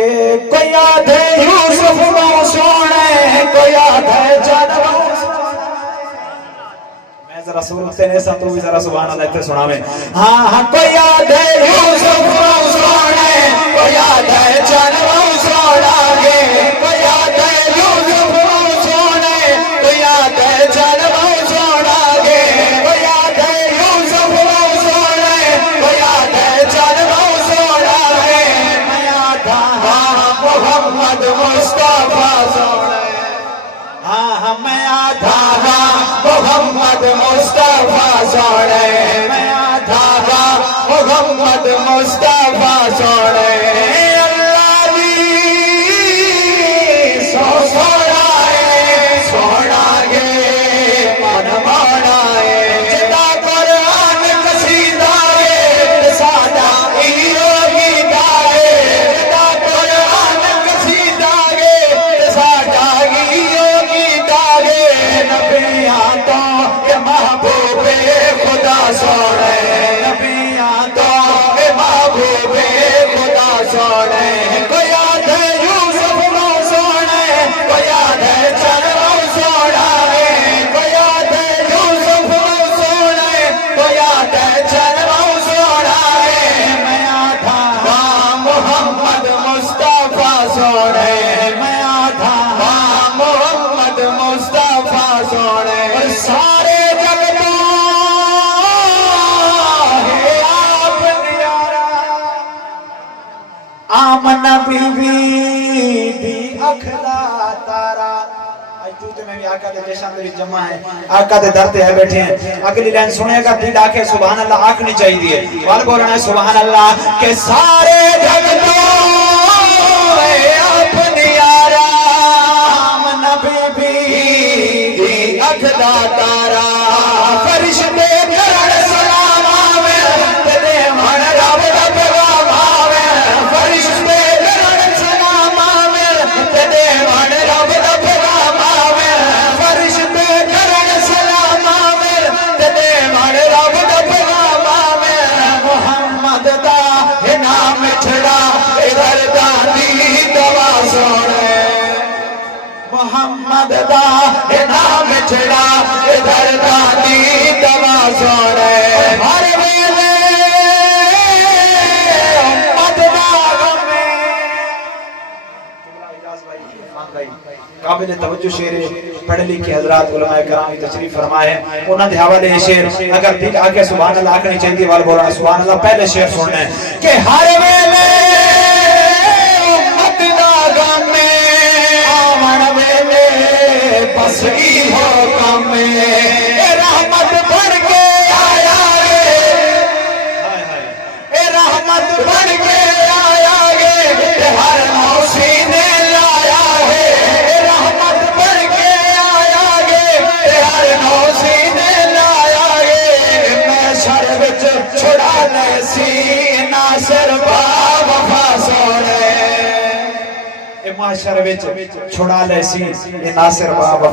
کہ کوئی یاد ہے یوسف ماں سونے کوئی یاد ہے جانو میں ذرا سنتے نے سا تو بھی ذرا سبحان اللہ تے سنا میں ہاں ہاں کوئی یاد ہے یوسف ماں سونے کوئی یاد ہے جانو سونا گے کوئی یاد ہے یوسف ماں سونے کوئی یاد ہے جانو سونا گے کوئی یاد ہے یوسف ماں سونے کوئی یاد ہے جانو سونا گے میں یاد محمد مصطفیٰ سونے ہاں میں آدھا محمد مصطفیٰ سونے میں آدھا محمد مصطفیٰ سونے اللہ دی سو سونا ہے سونا گے من مانا ہے جدا قرآن قصیدہ ہے سادہ ایو گیتا ہے جدا قرآن قصیدہ ہے سادہ ایو گیتا ہے نبیاں تو یہ محبوب خدا سونے نبیاں تو یہ محبوب خدا سونے کوئی یاد ہے یوسف ماں سونے کوئی یاد ہے چنو سونا ہے کوئی یاد ہے یوسف ماں سونے کوئی یاد ہے چنو سونا ہے میں آدھا محمد مصطفیٰ سونے میں آدھا محمد مصطفیٰ سونے سارے جگ تو ہے آپ نیارا آمنہ بی بی دی اکھ دا تارا آج تو تے میں بھی آقا دے جشان دے جمع ہے آقا دے درتے ہیں بیٹھے ہیں اگلی لائن سنے گا دل آکے سبحان اللہ آنکھ نہیں چاہی دیئے وال بولنا ہے سبحان اللہ کہ سارے جگ تو ہے آپ نیارا آمنہ بی بی دی اکھ دا تارا فرشتے کرن سلام آوے تے من رب دا پیغام آوے فرشتے کرن سلام آوے تے من رب دا پیغام آوے فرشتے کرن سلام آوے تے من رب دا پیغام آوے محمد دا نام چھڑا ادھر دادی دوا سونے محمد دا نام چھڑا ادھر دادی دوا سونے ہر ویلے امت دا غمے قابل توجہ شعر پڑھ لکھے حضرات علماء کرام تشریف فرمائے انہوں نے حوالے شعر اگر دل آکے سبحان اللہ آکھنی چاہیے وال بولا سبحان اللہ پہلے شعر سننا ہے کہ ہر ویلے امت دا غمے آمن ویلے بس کی ہو کمے رحمت بن کے آیا گے اے رحمت بن کے آیا گے ہر موسی نے لایا ہے رحمت بن کے آیا گے ہر موسی نے لایا گے میں شر وچ چھڑا لے سی ناصر با وفا سونے اے معاشر وچ چھڑا لے سی ناصر با